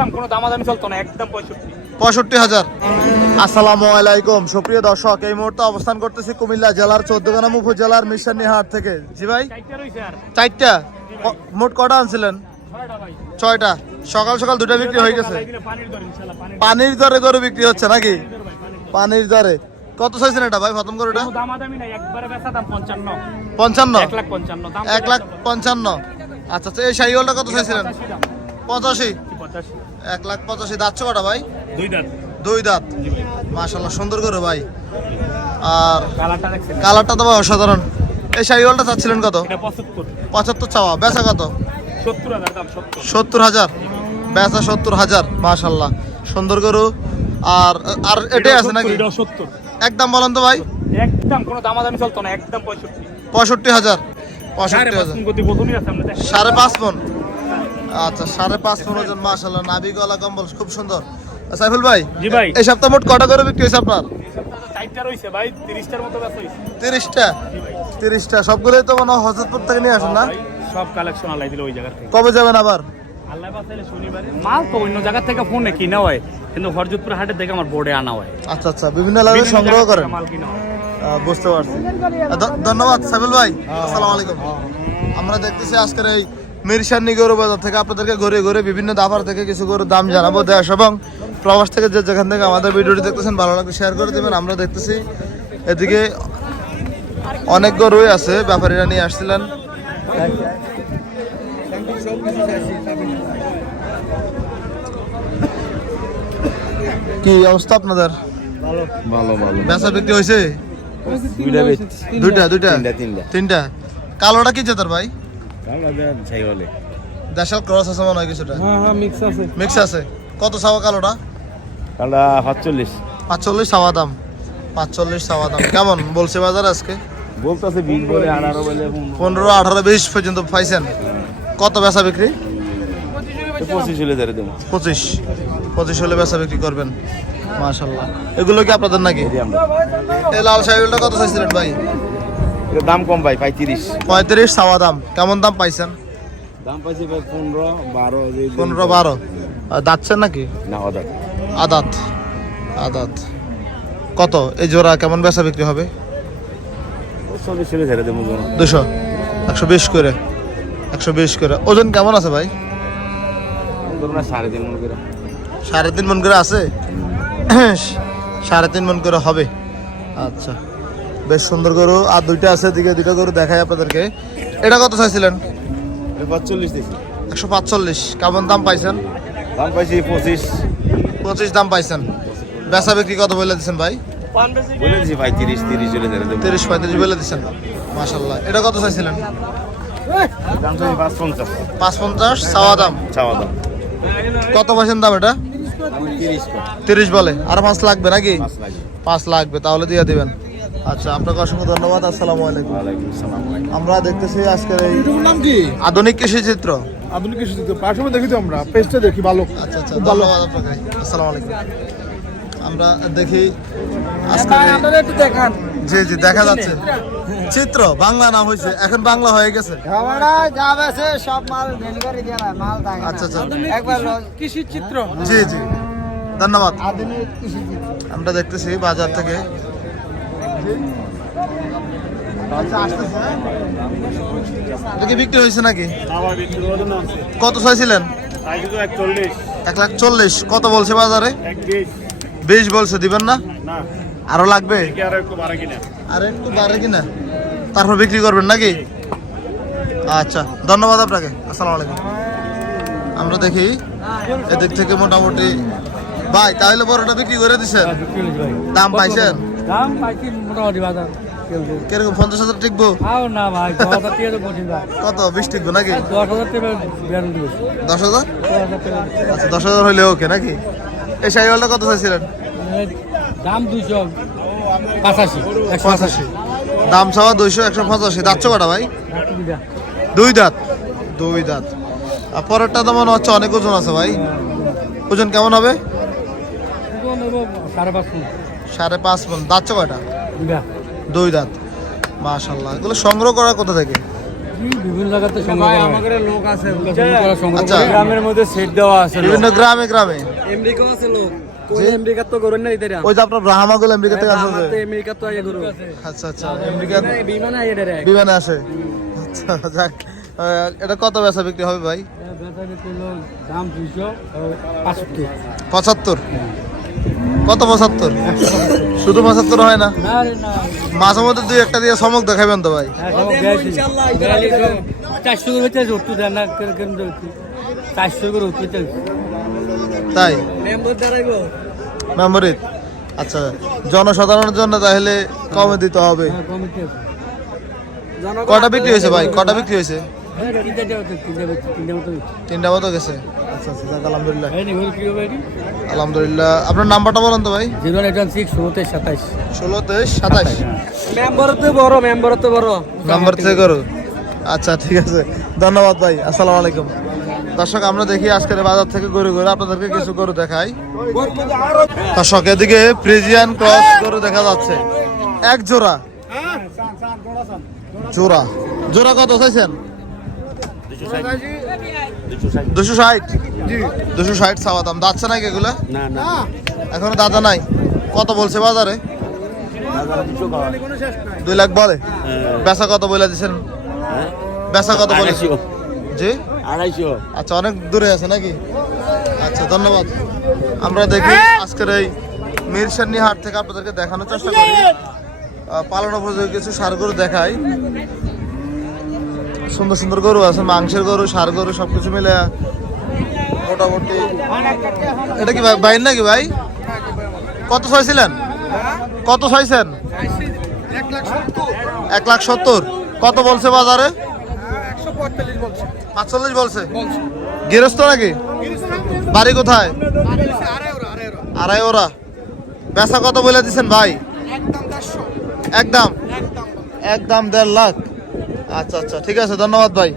একদম কোনো দামাদামি চলতো না একদম পঁয়ষট্টি। পঁয়ষট্টি হাজার। আসসালামু আলাইকুম সুপ্রিয় দর্শক এই মুহূর্তে অবস্থান করতেছি কুমিল্লা জেলার চৌদ্দগ্রাম উপজেলার মিশানি হাট থেকে। জি ভাই? চারটে মোট কটা আনছিলেন? ছয়টা সকাল সকাল দুটা বিক্রি হয়ে গেছে। পানির দর গরু বিক্রি হচ্ছে নাকি? পানির দরে কত চাইছেন এটা ভাই প্রথম দাম পঞ্চান্ন। এক লাখ পঞ্চান্ন আচ্ছা আচ্ছা এই শাহিওয়ালটা কত চাইছিলেন? পঁচাশি। এক লাখ পঁচাশি দাঁতছো কটা ভাই? দুই দাঁত। দুই দাঁত। মাশাল্লাহ সুন্দর গরু ভাই। আর কালারটা তো ভাই অসাধারণ। এই শাহিওয়ালটা চাচ্ছিলেন কত? পঁচাত্তর। চাওয়া। বেচা কত? সত্তর হাজার বেচা সত্তর হাজার মাশাল্লাহ সুন্দর গরু। আর আর এটাই আছে নাকি? একদম বলেন তো ভাই। একদম কোনো দামাদামি চলতো না একদম পঁয়ষট্টি। পঁয়ষট্টি হাজার। পঁয়ষট্টি হাজার। সাড়ে পাঁচ মন। আচ্ছা সাড়ে পাঁচ মন ওজন মাশাল্লাহ নাবি গলা কম্বল খুব সুন্দর। সাইফুল ভাই জি ভাই। এই সপ্তাহ মোট কটা করে বিক্রি হয়েছে আপনার? তিরিশটা? তিরিশটা সবগুলোই তো মনে হয় হজরতপুর থেকে নিয়ে আসেন না? সব কালেকশন আল্লাহ দিল ওই জায়গা থেকে। কবে যাবেন আবার? আল্লাহ বাসাইলে শনিবারে। মাল তো অন্য জায়গা থেকে ফোনে কিনা হয় কিন্তু হরজতপুর হাটে থেকে আমার বোর্ডে আনা হয়। আচ্ছা আচ্ছা বিভিন্ন এলাকায় সংগ্রহ জায়গা করেন। মাল কিনা হয়। বুঝতে পারছি। ধন্যবাদ সাইফুল ভাই আসসালামু আলাইকুম। আমরা দেখতেছি আজকের এই মিরসান্নি গরু বাজার থেকে আপনাদেরকে ঘুরে ঘুরে বিভিন্ন দাবার থেকে কিছু গরুর দাম জানাব দেশ এবং প্রবাস থেকে যে যেখান থেকে আমাদের ভিডিওটি দেখতেছেন ভালো লাগলে শেয়ার করে দেবেন। আমরা দেখতেছি এদিকে অনেক গরুই আছে ব্যাপারীরা নিয়ে আসছিলেন। কি অবস্থা আপনাদের? ভালো। ভালো বেচা বিক্রি হয়েছে? দুইটা দুইটা তিনটা। তিনটা? কালোটা কি জাতের ভাই? আমরা ছাই বলে। দেশাল ক্রস আছে মনে হয় কিছুটা। হ্যাঁ হ্যাঁ মিক্স আছে। মিক্স আছে। কত সাওয়া কালোটা? আমরা সাতচল্লিশ। পাঁচচল্লিশ সাওয়া দাম। পাঁচচল্লিশ সাওয়া দাম। কেমন? বলছে বাজার আজকে? বলতেছে বিশ বলে আঠারো বলে পনেরো। আঠারো বিশ পর্যন্ত পাইছেন। কত বেচা বিক্রি? পঁচিশ হলে ধরে দেবো। পঁচিশ। পঁচিশ হলে বেচা বিক্রি করবেন। মাশাল্লাহ এগুলো কি আপনাদের নাকি? এই লাল সাইকেলটা কত চাইছিলেন ভাই? এটা দাম কম পাই পঁয়ত্রিশ। পঁয়ত্রিশ সাওয়া দাম। কেমন দাম পাইছেন? দাম পাইছি ভাই পনেরো বারো এই- পনেরো বারো। দাঁতছেন নাকি? না হাজার আদাত। আদাত। কত? এই জোড়া কেমন বেচা বিক্রি হবে? দুশো? একশো বিশ করে। একশো বিশ করে। ওজন কেমন আছে ভাই? সাড়ে তিন মন করে। সাড়ে তিন মন করে আছে? সাড়ে তিন মন করে হবে। আচ্ছা। বেশ সুন্দর গরু। আর দুইটা আছে দিকে দুইটা গরু দেখাই আপনাদেরকে। এটা কত চাইছিলেন? পাঁচচল্লিশ একশো পাঁচচল্লিশ। কেমন দাম পাইছেন? দাম পাইছি পঁচিশ। পঁচিশ দাম পাইছেন। বেচা বিক্রি কত বলে দিচ্ছেন ভাই? বলে দিছি ভাই তিরিশ তিরিশ তিরিশ পঁয়ত্রিশ বলে দিচ্ছেন মাসাল্লাহ এটা কত চাইছিলেন? পাঁচ পঞ্চাশ চাওয়া দাম? চাওয়া দাম। কত পাইছেন দাম এটা? তিরিশ বলে। আর পাঁচ লাগবে নাকি? পাঁচ লাগবে তাহলে দিয়ে দিবেন। আচ্ছা আপনাকে অসংখ্য ধন্যবাদ আসসালামু আলাইকুম। ওয়ালাইকুম আমরা দেখতেছি আজকের এই নাম কি? আধুনিক কৃষি চিত্র। আধুনিক কৃষি চিত্র। সময় দেখি তো আমরা পেজটা দেখি ভালো। আচ্ছা আচ্ছা ধন্যবাদ আপনাকে। আসসালামু আলাইকুম। আমরা দেখি আজকের এই- একটু দেখান। জি জি দেখা যাচ্ছে। চিত্র বাংলা নাম হয়েছে এখন বাংলা হয়ে গেছে। খাবারটা যা বেছে সব মাল ডেলিভারি মাল আচ্ছা আচ্ছা। একবার কৃষি চিত্র। জি জি। ধন্যবাদ। আধুনিক কৃষি চিত্র। আমরা দেখতেছি বাজার থেকে আচ্ছা আসতেছে হ্যাঁ? এটা কি বিক্রি হয়েছে নাকি? কত চাইছিলেন? এক লাখ চল্লিশ। কত বলছে বাজারে? বিশ বলছে দিবেন না? আরও লাগবে? আর একটু বাড়ে কিনা। তারপর বিক্রি করবেন নাকি? আচ্ছা ধন্যবাদ আপনাকে। আসসালামু আলাইকুম। আমরা দেখি এদিক থেকে মোটামুটি ভাই তাহলে বড়টা বিক্রি করে দিচ্ছেন দাম পাইছেন? দাম পাইছি মোটামুটি বাজার। কীরকম পঞ্চাশ হাজার টিকবো? খাও না ভাই দশ হাজার টাকা তো কঠিন কত বিশ টিকবো নাকি? দশ হাজার টাকা দশ আচ্ছা দশ হাজার হলে ওকে নাকি? এই কত চাইছিলেন? দাম দুইশো পাঁচাশি একশো পঁচাশি। দাম চাওয়া দুইশো একশো পঁচাশি। দাঁতছো কটা ভাই? দুই দাঁত? দুই দাঁত। আর পরেরটা তো মনে হচ্ছে অনেক ওজন আছে ভাই। ওজন কেমন হবে? সাড়ে পাঁচশো সাড়ে পাঁচ মন। দাঁতছো কয়টা? দুই দাঁত। মাশাল্লাহ এগুলো সংগ্রহ করা কোথা থেকে? বিভিন্ন জায়গাতে লোক আছে। আচ্ছা। গ্রামের মধ্যে সেট দেওয়া আছে বিভিন্ন গ্রামে গ্রামে। আমেরিকা আছে লোক। আমেরিকা তো করুন না ইদারা ওই যে আপনার আমেরিকা থেকে আসে আমেরিকা তো আগে আচ্ছা আচ্ছা। আমেরিকা বিমান আগে ডাইরেক্ট বিমানে আসে। আচ্ছা যাক। এটা কত বেচা বিক্রি হবে ভাই? দাম কত পঁচাত্তর? শুধু পঁচাত্তর হয় না? মাঝে মধ্যে দুই একটা দিয়ে চমক দেখাবেন তো ভাই। চারশো করে তাই? মেম্বার দাঁড়াইবো মেমোরিত আচ্ছা জনসাধারণের জন্য তাহলে কমে দিতে হবে। হ্যাঁ কটা বিক্রি হয়েছে ভাই? কটা বিক্রি হয়েছে? হ্যাঁ তিনটা আছে তিনটা মতো গেছে? আচ্ছা আচ্ছা যাক, আলহামদুলিল্লাহ। এটি? আলহামদুলিল্লাহ। আপনার নাম্বারটা বলেন তো ভাই। জিরো এইট ওয়ান সিক্স ষোলোতে সাতাইশ। ষোলো তেইশ সাতাশ মেম্বার তো বড় মেম্বার তো বড়। নাম্বার থেকে করো আচ্ছা ঠিক আছে। ধন্যবাদ ভাই আসসালামু আলাইকুম। দর্শক আমরা দেখি আজকের বাজার থেকে গরু গরু আপনাদেরকে কিছু গরু দেখাই। দর্শক এদিকে প্রেজিয়ান ক্রস গরু দেখা যাচ্ছে। এক জোড়া জোড়া। জোড়া কত চাইছেন? দুশো ষাট? দুশো ষাট চাওয়া দাম। দাচ্ছে নাকি এগুলা? না না। এখনও দাদা নাই। কত বলছে বাজারে? দুই লাখ বলে বেচা কত বলে দিচ্ছেন বেচা কত বলে? জি? আড়াইশো। আচ্ছা অনেক দূরে আছে নাকি? আচ্ছা ধন্যবাদ। আমরা দেখি আজকের এই মিরসানি হাট থেকে আপনাদেরকে দেখানোর চেষ্টা করি। পালন উপযোগী কিছু সার গরু দেখাই। সুন্দর সুন্দর গরু আছে মাংসের গরু সার গরু সবকিছু মিলে। মোটামুটি। এটা কি ভাই নাকি ভাই? কত চাইছিলেন কত চাইছেন এক লাখ সত্তর। কত বলছে বাজারে? পাঁচচল্লিশ বলছে। গৃহস্থ নাকি? বাড়ি কোথায়? আড়াই ওরা বেচা কত বলে দিচ্ছেন ভাই? একদম একদম। দেড় লাখ। আচ্ছা আচ্ছা ঠিক আছে ধন্যবাদ ভাই।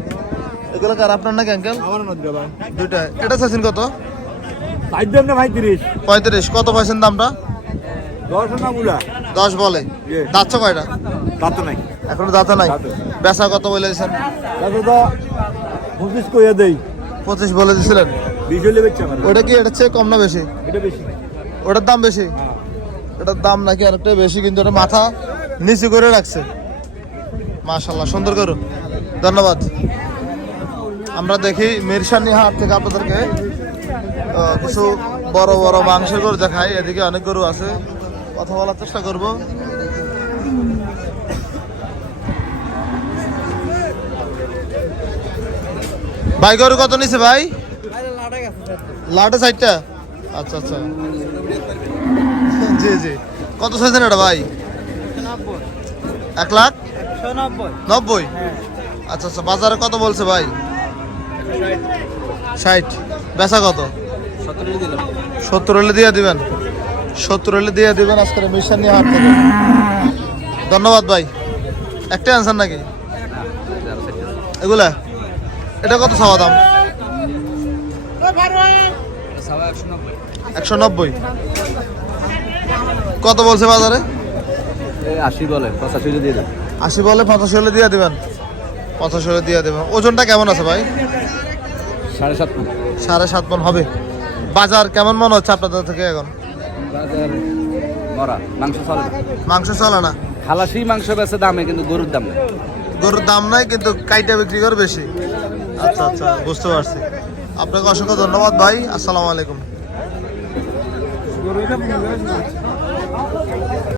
এগুলো কার আপনার নাকি আঙ্কেল দুইটা। এটা চাইছেন কত? ভাই দেন না ভাই তিরিশ। পঁয়ত্রিশ। কত পাইছেন দামটা? দশ না বুলা দশ বলে। দাঁতছ কয়টা? তাতে নাই। এখনও দাঁতা নাই? বেচা কত বলে দিয়েছেন? তাতে তো পঁচিশ কইয়া দেই। পঁচিশ বলে আমার। ওটা কি এটা চেয়ে কম না বেশি? এটা বেশি। ওটার দাম বেশি? এটার দাম নাকি অনেকটা বেশি কিন্তু ওটা মাথা নিচু করে রাখছে। মাশাল্লাহ সুন্দর করো ধন্যবাদ। আমরা দেখি মিরসানি হাট থেকে আপনাদেরকে কিছু বড় বড় মাংসের গরু দেখাই। এদিকে অনেক গরু আছে, কথা বলার চেষ্টা করব। ভাই, গরু কত নিছে ভাই? লাটে সাইডটা আচ্ছা আচ্ছা। জি জি। কত চাইছেন এটা ভাই? এক লাখ? নব্বই। আচ্ছা আচ্ছা বাজারে কত বলছে ভাই? ষাট। বেচা কত? সত্তর হলে দিয়ে দিবেন। সত্তর হলে দিয়ে দিবেন আজকের মিশন নিয়ে হাট থেকে। ধন্যবাদ ভাই। একটাই আনসার নাকি? এগুলা? এটা কত চাওয়া দাম? একশো নব্বই। কত বলছে বাজারে? আশি বলে পঁচাশি দিয়ে দেন। আশি বলে পঁচাশি হলে দিয়ে দেবেন। পঁচাশি হলে দিয়ে দেবেন। ওজনটা কেমন আছে ভাই? সাড়ে সাত সাড়ে সাত মন হবে। বাজার কেমন মনে হচ্ছে আপনাদের থেকে এখন? মাংস চলে না। মাংস চলে না। খালাসি মাংস বেচে দামে কিন্তু গরুর দাম নেই। গরুর দাম নাই কিন্তু কাইটা বিক্রি করে বেশি। আচ্ছা আচ্ছা বুঝতে পারছি। আপনাকে অসংখ্য ধন্যবাদ ভাই। আসসালামু আলাইকুম।